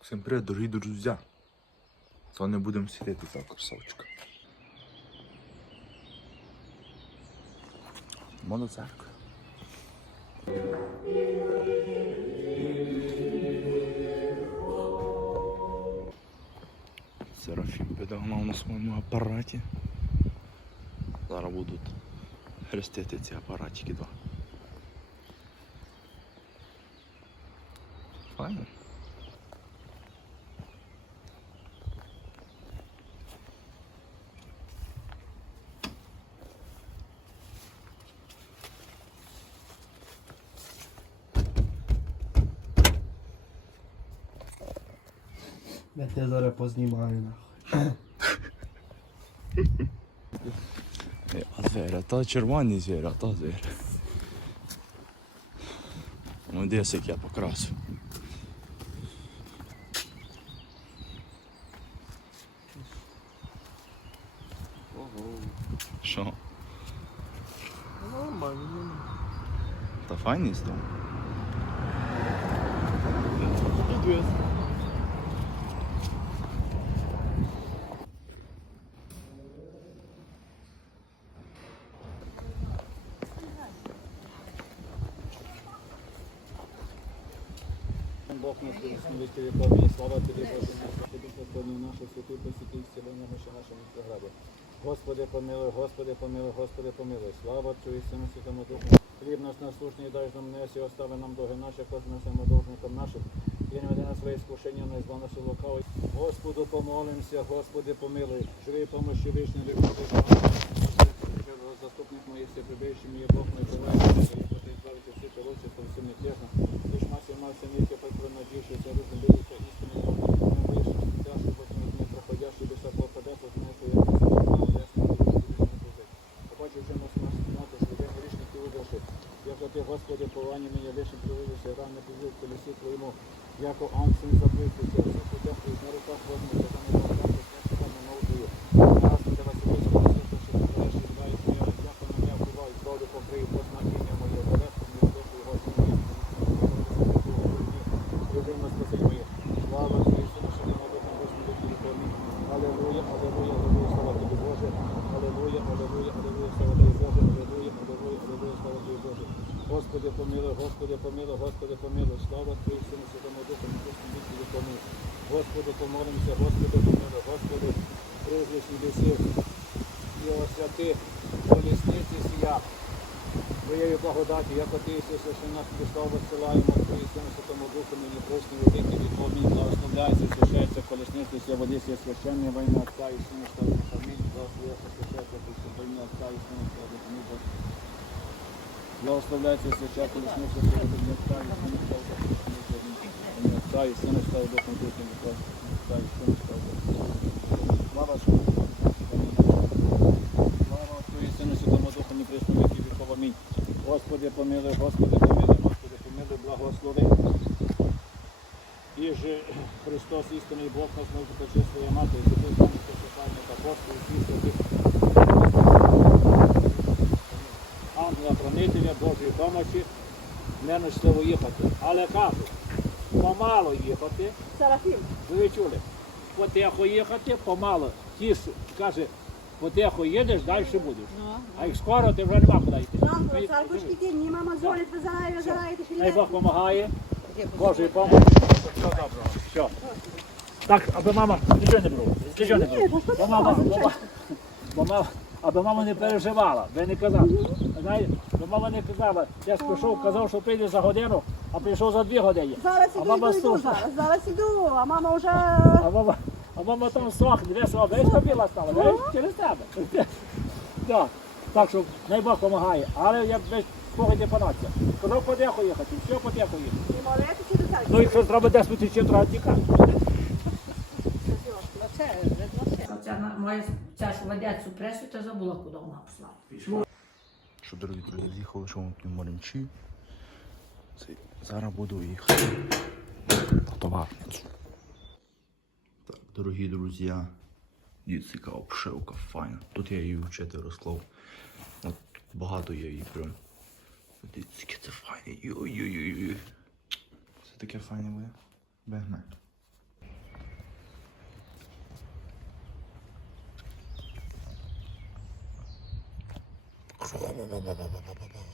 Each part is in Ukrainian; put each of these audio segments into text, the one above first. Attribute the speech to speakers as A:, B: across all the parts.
A: Всім привіт, дорогі друзі. З вами будемо сидіти за красавчика. Церкви. Серафім підогнав на своєму апараті. Зараз будуть хрестити ці апаратики два. Файно.
B: Я тебе зараз познімаю нахуй.
A: А звіря, то червоні звіря, а то. Ну десь як я покрасив.
B: Ого.
A: Що?
B: Нормально.
A: Та файний став?
B: Іди.
C: Бог наш благословити вікові, слава тобі, Боже наш, тобі законів нашу, святий посвятий, зцілення наша наша програби. Господи помилуй, Господи помилуй, Господи помилуй, слава Отцю і Сину Святому Духу. Хліб наш насушний дай нам несі, остави нам доги наші, кожен нашим должникам нашим. І не веди на своє скушення, не зла наші лукавий. Господу помолимся, Господи помилуй, живий помощі вічний виходи. Заступник моїй все прибивши мені Бог провайся, Господи, избавити всі короче, по всім нетежно. Лиш масі масі міки, покрив надійши, це різно дивиться істини, не вийшли, тяжко, бо не проходящий без всякого податку, не своє Побачивши нас нас знати, що ви грішники видавши. Яко ти, Господи, повання мені лише приводився, рано підвів колесі твоєму, яко ансен забився, все подякую, на руках возьму, за не багато, все що не наутую. Господи, Василичко, все, що ти береш, і збавиш моє, яко на мене вбивай, кров'ю покрив, познакіння моє, залежно мені душу, Господи, Любимо спасибі моє. Слава Ісусу, що ти молодим Господи, тобі поміг. Аллилуйя, аллилуйя, аллилуйя, слава тобі, Боже. Аллилуйя, аллилуйя, аллилуйя, слава тобі, Боже. Аллилуйя, аллилуйя, аллилуйя, слава тобі, Боже. Господи, помилуй, Господи, помилуй, Господи, помилуй. Слава Твоїй Сину, Святому Духу, Небесному віці вікони. Господи, помолимося, Господи, помилуй, Господи, призлиш небесів. І освяти колісниці сія. Твоєю благодаті, як ти Ісусе, що нас Христос висилаємо, Сину Святому Духу, нині просні великі відповідь, благословляйся, свящається колесниця, водися священне во ім'я Отця і Сина Святого Амінь, благословляйся, свящається ім'я Отця і Сина Святого Амінь, благословляйся, свяща колесниця, во ім'я Отця і Сина Святого Амінь, во ім'я Отця і Сина Святого Духу, Духу, Отця і Сина Святого Духу. Господи, помилуй, Господи, помилуй, Господи, помилуй, благослови. І же Христос, істинний Бог, нас може почути своя мати, і тобі з нами священник, апостол, і всі святі. Ангела хранителя Божої помочі, не ночливо їхати. Але кажуть, помало їхати,
D: Серафім.
C: ви чули, потихо їхати, помало. Ті, каже, потихо їдеш, далі будеш. А як скоро, ти вже нема куди йти. Дай Бог допомагає. Божої помощі. Все доброго. Все. Так, аби мама нічого не було. Нічого не було. Бо мама, бо мама, аби мама не переживала. Ви не казали. Знаєте, бо мама не казала. Я ж прийшов, казав, що прийде за годину, а прийшов за дві години.
D: Зараз
C: А
D: іду,
C: мама
D: іду, іду, зараз, зараз іду, а мама вже...
C: А мама, а мама там сохне, де що, бачиш, що біла стала, бачиш, через тебе. Так, так що най Бог допомагає. Але я без погоди панаться. Казав подеху їхати, все подеху їхати.
D: І молитися до церкви.
C: Ну, якщо треба десь бути, чим треба тікати.
E: Ця моя ця ж ведеться пресу, та забула, куди вона пішла.
A: Що, дорогі друзі, з'їхали, що ми в Моремчі. Зараз буду їхати на товарницю. Так, дорогі друзі, цікава обшивка файна. Тут я її вчити розклав. От Багато я її прям. Дивіться, це файне. Йо-йо-йо-йо. Це таке файне буде. Бегме. Ба-ба-ба-ба-ба-ба-ба.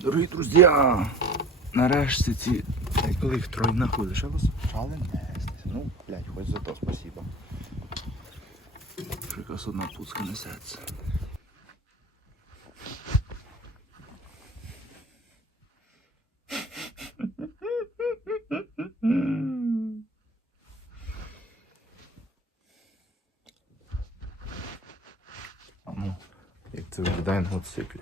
A: Дорогі друзі, нарешті ці. Коли їх троє нахуй лишилось, але нестися. Ну, блядь, хоч за то спасибо. Що одна пуцка несеться. А ну, як це виглядає на мотоциклі.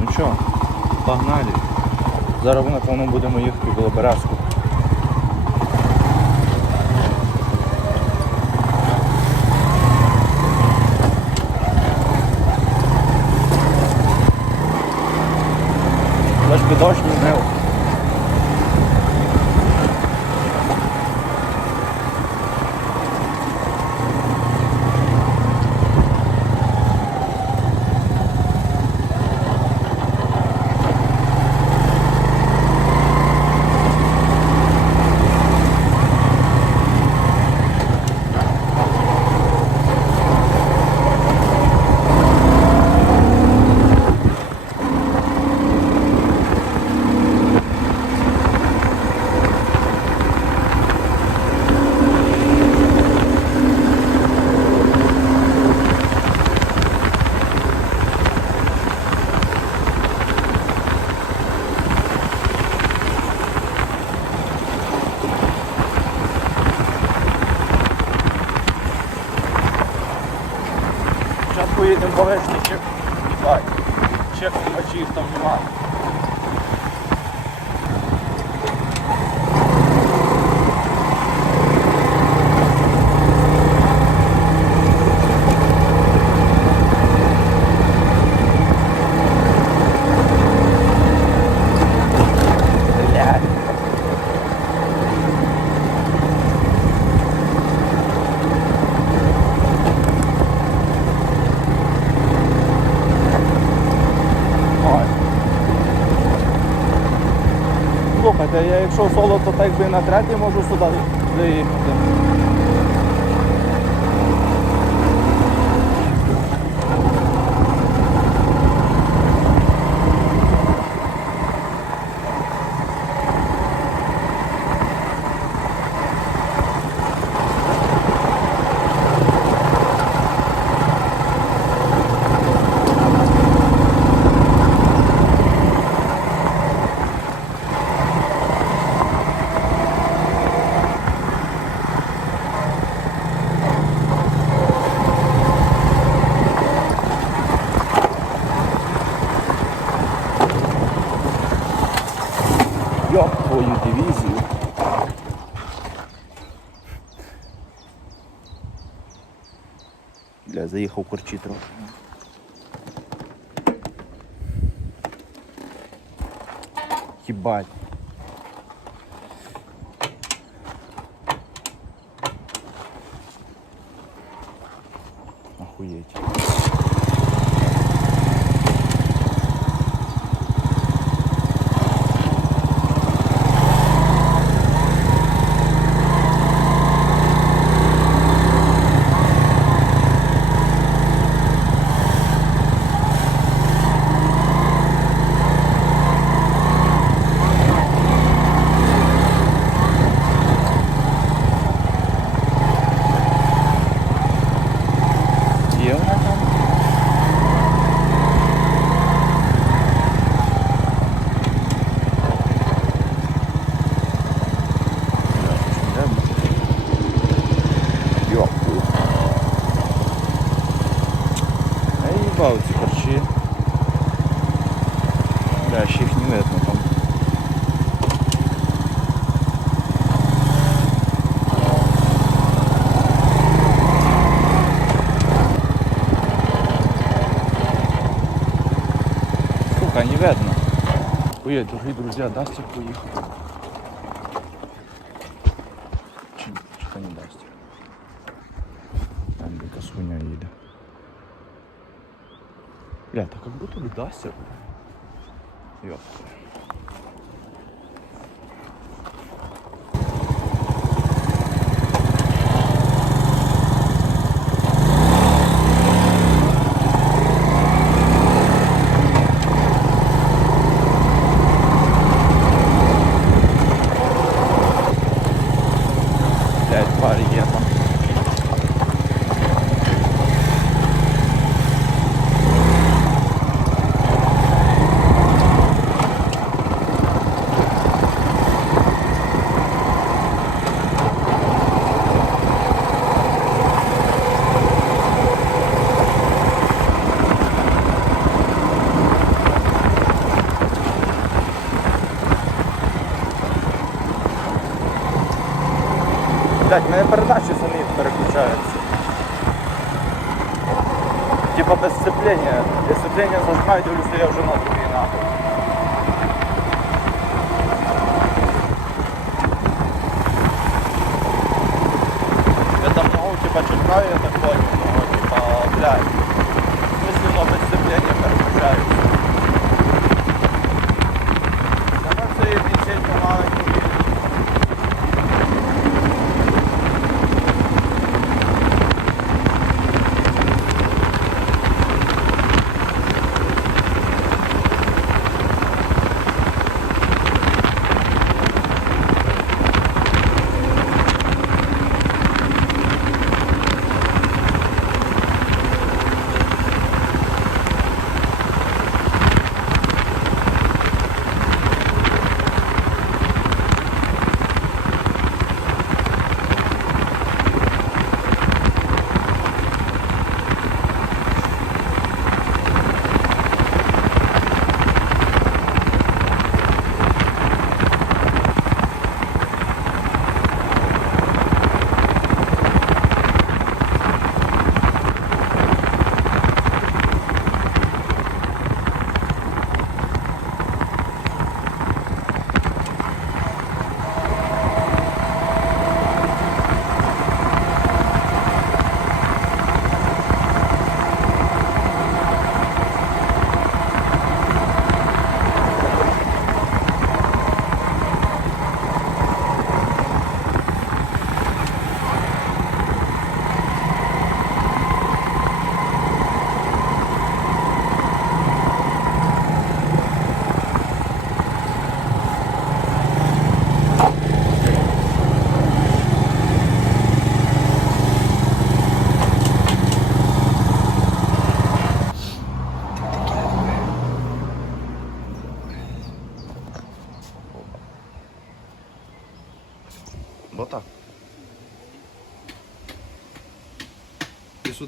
A: Ну що, погнали. Зараз ми, напевно, будемо їхати в Білоберезку. Лиш би дощ не змив. Зараз поїдемо по вишні, чек. Ай, чек бачив там немає. Блядь. Ой. Якщо соло, то так би на третій можу сюди заїхати. Йоп, твою дивізію. Бля, заїхав корчі трохи. Хібать. Охуєть. Бля, ще їх не видно там. Сука, не видно. Ой, дорогі друзі, дасть поїхати. Чи, чи то не дасть? Там яка свиня їде. Бля, так как будто бы дасть. 哟.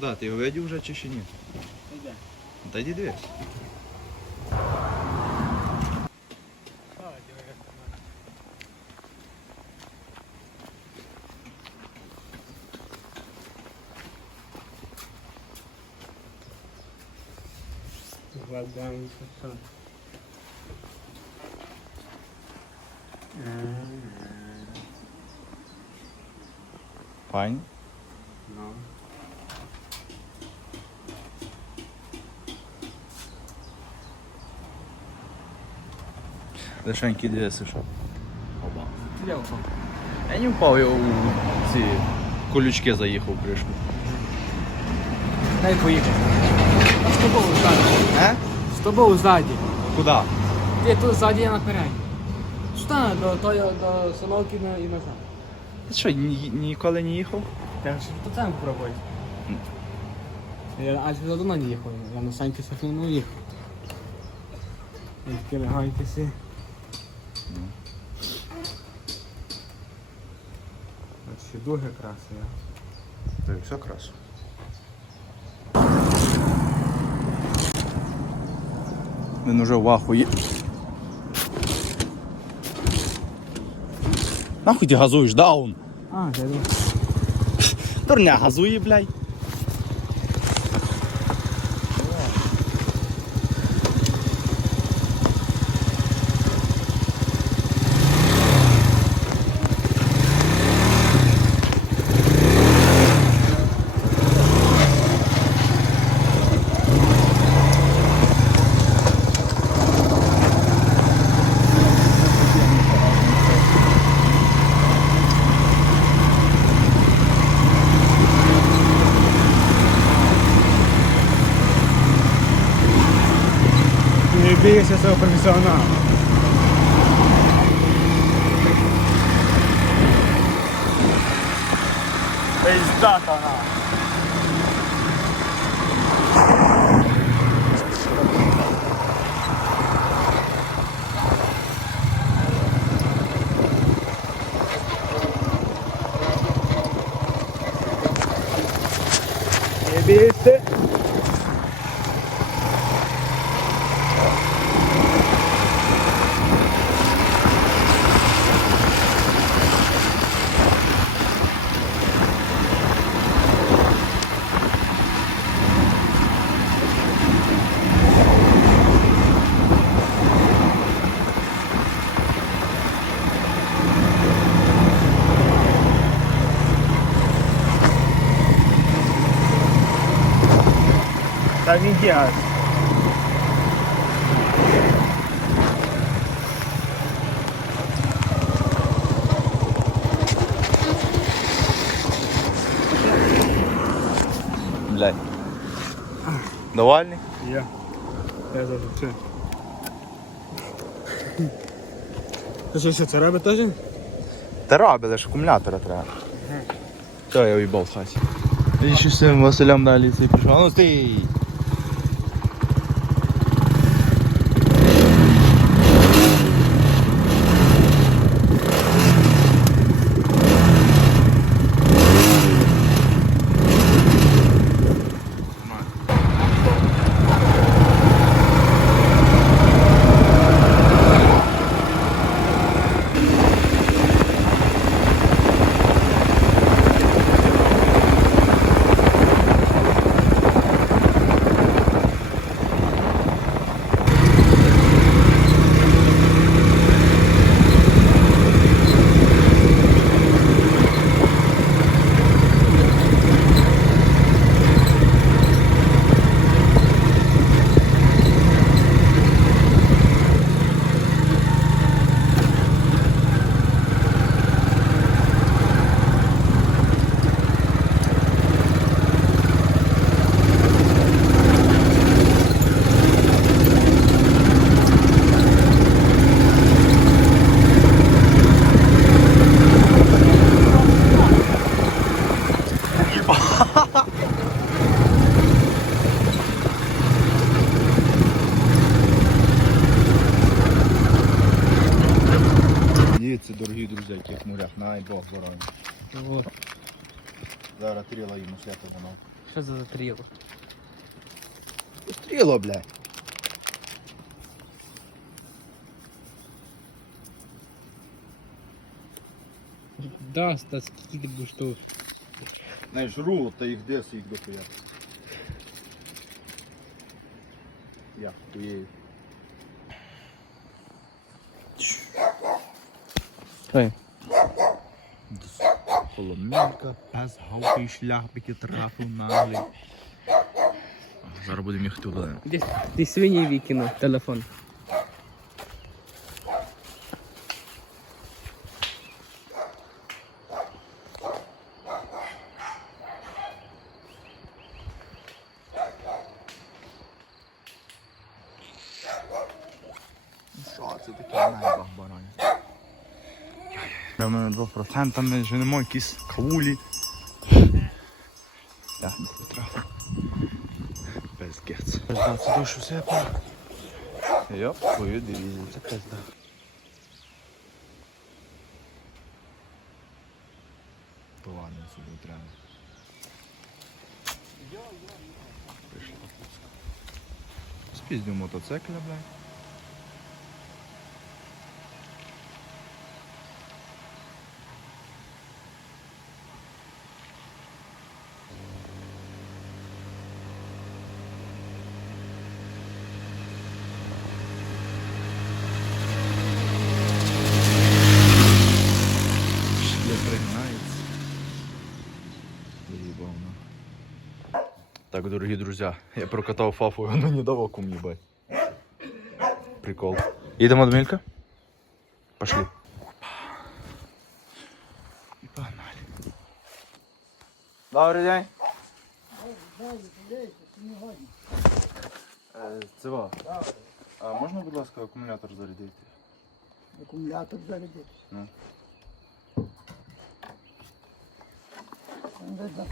A: Ти сюди, ти його видів вже чи ще ні?
B: Іде.
A: Та йди дивись.
B: Вкладаємося, що.
A: Файн. Лишенький дивися, що. Оба.
B: Я впав.
A: Я не впав, я у ці колючки заїхав пришку.
B: Дай поїхати. А з тобою ззаді.
A: Е?
B: З тобою ззаді.
A: Куди?
B: Ти тут ззаді, я наперед. Сюди, до, до, до Соловки на- і назад.
A: Ти що, ні, ніколи не їхав?
B: Я ж по цьому пробую. Я аж давно не їхав. Я на Саньки Софіну їхав. І такі легонькі всі. Ще дуже красиво.
A: Так, ну, все красиво. Він уже в ахуї. Нахуй ти газуєш, даун?
B: А, я думаю.
A: Турня газує, блядь.
B: Не бійся цього професіонала.
A: Пиздата на.
B: Не бійся. Та він є.
A: Блядь. Довольний?
B: Я. Я завжди це. Та що, що, це робить теж?
A: Та робить, лише акумулятора треба. Все, я уїбав в хаті. І ще з цим Василем далі цей пішов. А Ну стій! Дивіться, дорогі друзі, яких морях, най Бог ворони.
B: От.
A: Зараз тріла йому свято дамо.
B: Що це за тріло?
A: Стріло, блядь.
B: Да, Стас, скільки ти будеш того?
A: Не жру, та їх десь їх дохуя. Я хуєю.
B: Ой.
A: Коломінка, пес, галки, шлях, бики трафив наглий. Зараз будемо їхати туди.
B: Десь, свині викинув телефон.
A: Що це таке найбах барані? У мене 2% ми женемо якісь кавулі. Я не потрафив. Без гец. Це душу сепа. Йоп, твою дивізію, це пизда. То собі треба. Спіздю мотоцикля, блядь. Так, дорогі друзі, я прокатав фафу, воно не дав акум, їбать. Прикол. Їдемо до Мілька? Пошли. І погнали. Добрий день. Е, Це ва. А можна, будь ласка, акумулятор зарядити?
F: Акумулятор зарядити.
A: Ну.
F: Видно.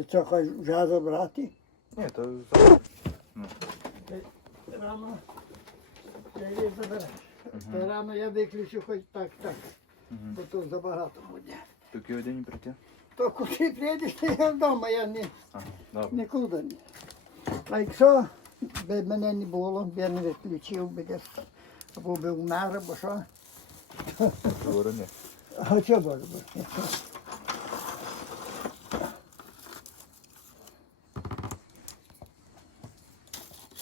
F: Ти що вже забрати?
A: Ні, то
F: Рано. Я її забереш. Та рано я виключу хоч так, так. Бо тут забагато буде.
A: Поки один прийти.
F: То куди прийдеш, то я вдома, я не,
A: добре.
F: нікуди не. А якщо би мене не було, б я не виключив би десь, або би вмер, або що.
A: Ворони.
F: А що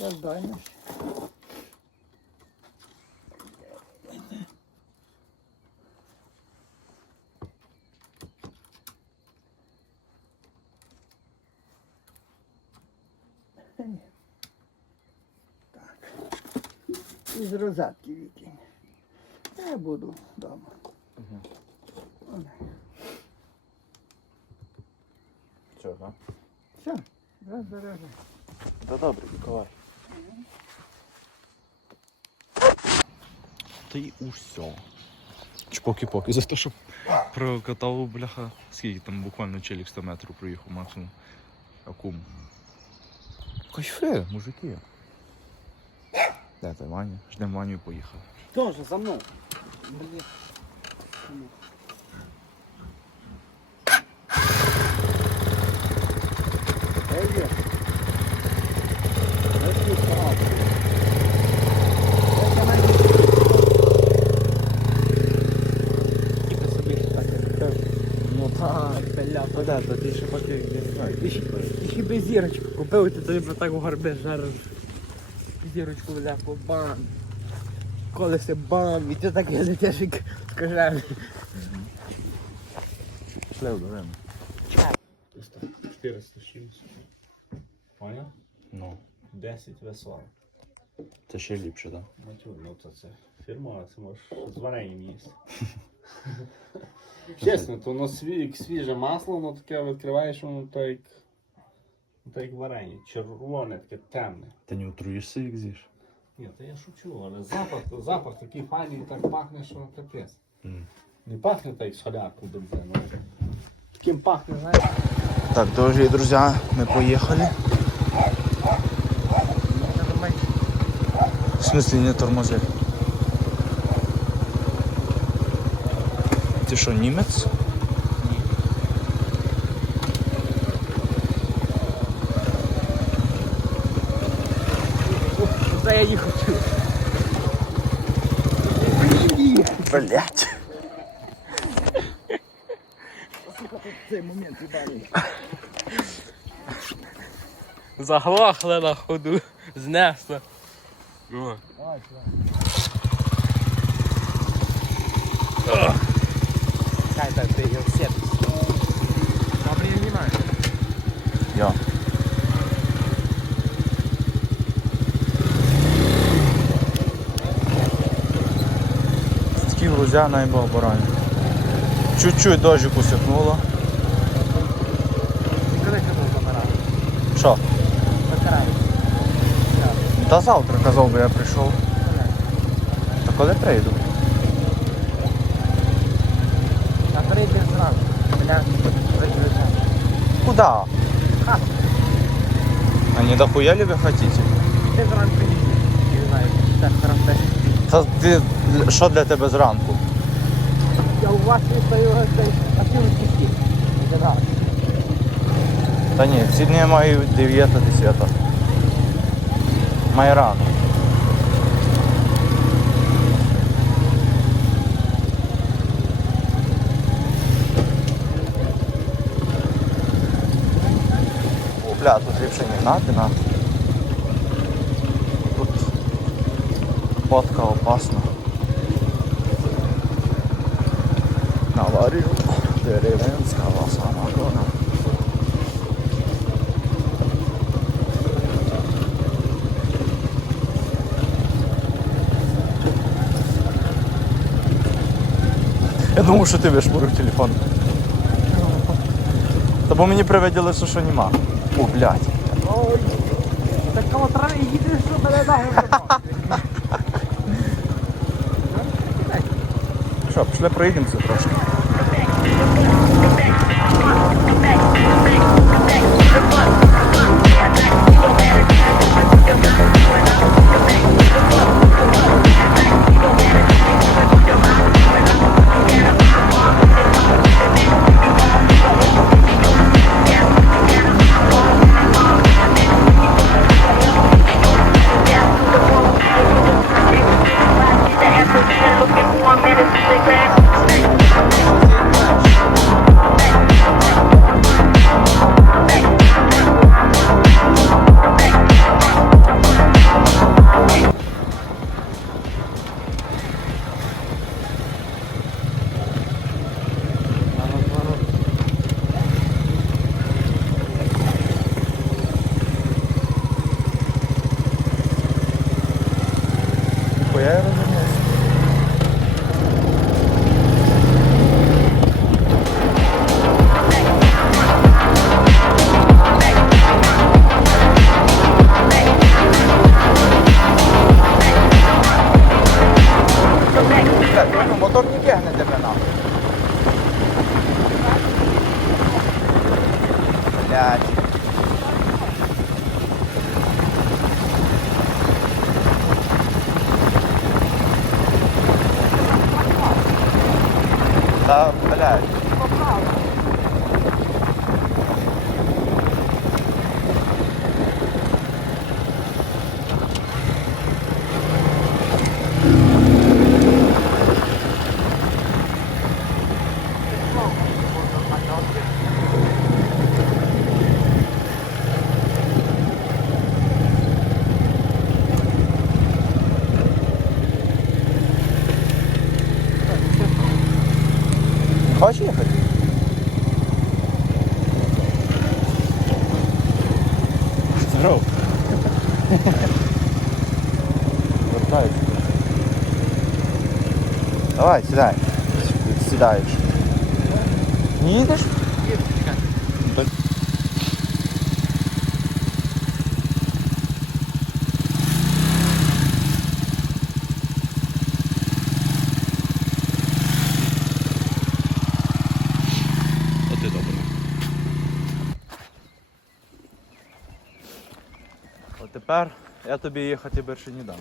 F: може бути? Я здоймеш. Так. Із розетки викинь. Я буду вдома.
A: Все, так?
F: Все, раз бережи.
A: Та добре, Миколай. Та й усьо. Чпоки-поки. За те, що прокатав, бляха, скільки там буквально челік 100 метрів проїхав максимум. Акум. Кайфе, мужики. Де ти, Ваня? Ждемо Ваню і поїхали.
G: Тоже за мною.
H: Ну так, бля, пода, то ти ще поки не знаю. Ти ще би зірочку купив, ти тобі б так у гарби жариш. Зірочку взяв, бам. Колеси бам, і ти так летиш, як скажеш.
A: Пішли в дорогу.
H: 406. Поняв?
A: Ну,
H: 10 весело.
A: це ще ліпше, так?
H: Матюр, ну то це фірма, це можеш з варенням їсти. Чесно, то воно сві, як свіже масло, воно таке відкриваєш, воно так як, так як варення. Червоне, таке темне.
A: Ти не отруїшся, як з'їш?
H: Ні, то я шучу, але запах, запах такий файний, так пахне, що капець.
A: Мгм.
H: Не пахне так, як солярку бензину. Таким пахне, знаєш.
A: Так, дорогі друзі, ми поїхали. В смысле не тормози? Ти що, німець?
H: Я хочу.
A: Блять.
F: Цей момент їбаний.
H: Заглохли на ходу, знесло. О. Хай так ти його сет. Добре, я знімаю.
A: Я. Такі грузя найбо обороні. Чуть-чуть дощику сипнуло. Що? Та завтра казав би я прийшов. Та коли прийду?
H: А прийде прийде.
A: Куда? А не дохуя ли вы хотите?
H: Ти зранку. Не знаю, так хорошо.
A: Та ти що для тебе зранку?
H: Я у вас стою, а ти кісті. Не.
A: Та ні, ці дні маю 9 10 Має рано. Бля, тут ліпше не гнати на. Тут фотка опасна. На аварію. Деревенська сама гона. Я думав, що ти вишмурив телефон. Та бо мені привиділи, що, що нема. О, блядь.
B: Так коло трави їдеш, що мене нахуй.
A: Що, пішли проїдемося трошки. Бо Давай, сідай. Сідаєш. Не їдеш? От і добре. От тепер я тобі їхати більше не дам.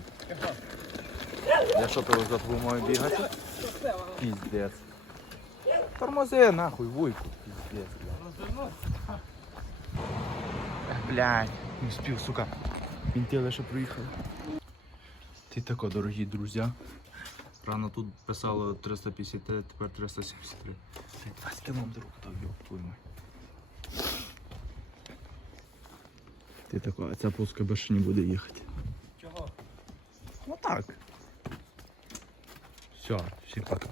A: Я що то за твою мою бігати? Піздець. Тормози нахуй, вуйку. Піздець, блядь. Блядь, не успів, сука. Мінти лише проїхали. Ти тако, дорогі друзі. Рано тут писало 353, тепер 373. Блядь, 20 кілометрів куди йоп твою мать. Ти тако, а ця пуска більше не буде їхати.
B: Чого?
A: Ну так. Все, всім пока.